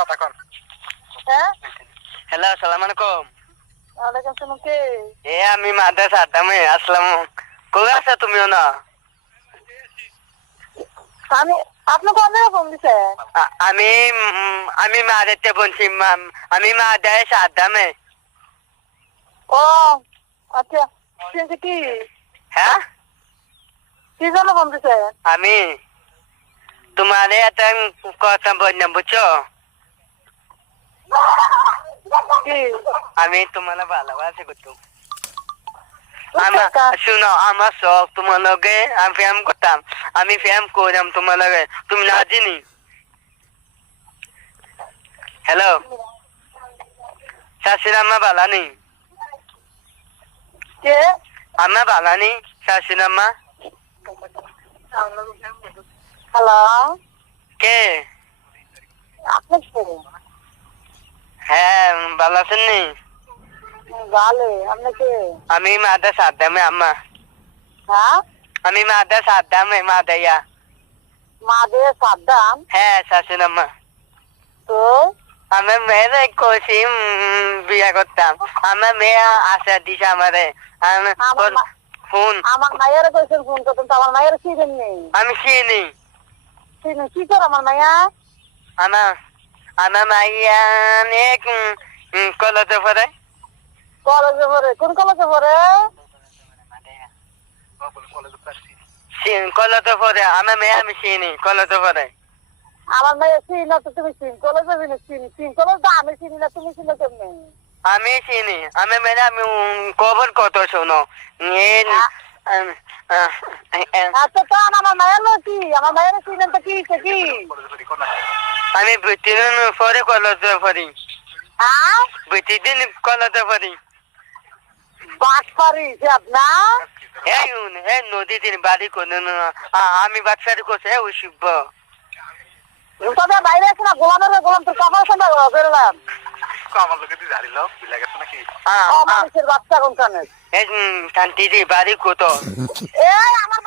কথা কন। হ্যাঁ হ্যালো, আসসালামু আলাইকুম। ওয়ালাইকুম আসসালাম। কে? আমি মাদ্রাসা আড্ডামে আসলাম। কবে আছো তুমিও না? আমি আপনি কোন জায়গায় ফোন দিছেন? আমি আমি মাদেরতে বলছি, আমি মাদ্রাসা আড্ডামে। ও আচ্ছা, শুনছি কি হ্যাঁ, কি জন্য ফোন দিছেন? আমি তোমার একটা কথা বললাম, বুঝছো? কি? আমি তোমার ভালোবাসি করতো। বুঝছেন? শুনো, আমার শখ তোমার লগে আমি ফ্যাম করতাম। আমি ফ্যাম করলাম তোমার লগে, তুমি না চিনি। হ্যালো, শাশুড়ি আম্মা ভালো নেই? কে? আম্মা ভালো নেই, শাশুড়ি আম্মা? হ্যালো, কে? আপনি কে? হ্যাঁ, ভালো আছেন নি? ভালো, আপনি কে? আমি মাদ্রাসা আড্ডামে আম্মা। হ্যাঁ, আমি মাদ্রাসা আড্ডামে মাদাইয়া। মাদে সাদ্দাম। হ্যাঁ, শাশুড়ি আম্মা। তো আমার মেয়ের কষি বিয়া করতাম। আমার মেয়ে আশা দিছে আমারে। ফোন আমার মায়ের কইছেন ফোন করতেন, তো আমার মায়ের চিনেন নেই। আমি চিনি। চিনেন কি করে আমার মায়া? আমার আমার মাইয়া অনেক কলেজে পড়ে। কলেজে পড়ে? কোন কলেজে পড়ে? কলেজে পড়ে আমার মেয়ে, আমি চিনি কলেজে পড়ে। আমার মেয়ে চিনি না, তো তুমি চিন কলেজে চিনি চিন কলেজ তো আমি চিনি না, তুমি চিনো কেমনি? আমি চিনি আমি মেয়ে, আমি খবর কত শোনো। আচ্ছা, তো আমার মায়ের লোক কি? আমার মায়ের চিনেন তো কি সে কি? আমি প্রতিদিন পরে কলেজে পড়ি। হ্যাঁ, প্রতিদিন কলেজে পড়ি। বাস পারি সে আপনার? এই নদীর বাড়ি কোনো আমি বাচ্চারি করছে ওই শিব। তবে বাইরে আছে না, গোলামের গোলাম তোর কাপড় সঙ্গে বেরোলাম। আমার লোকে তুই ধারিল বিলা গেছে নাকি? মানুষের বাচ্চা কোনখানে? শান্তি বাড়ি কত? এই আমার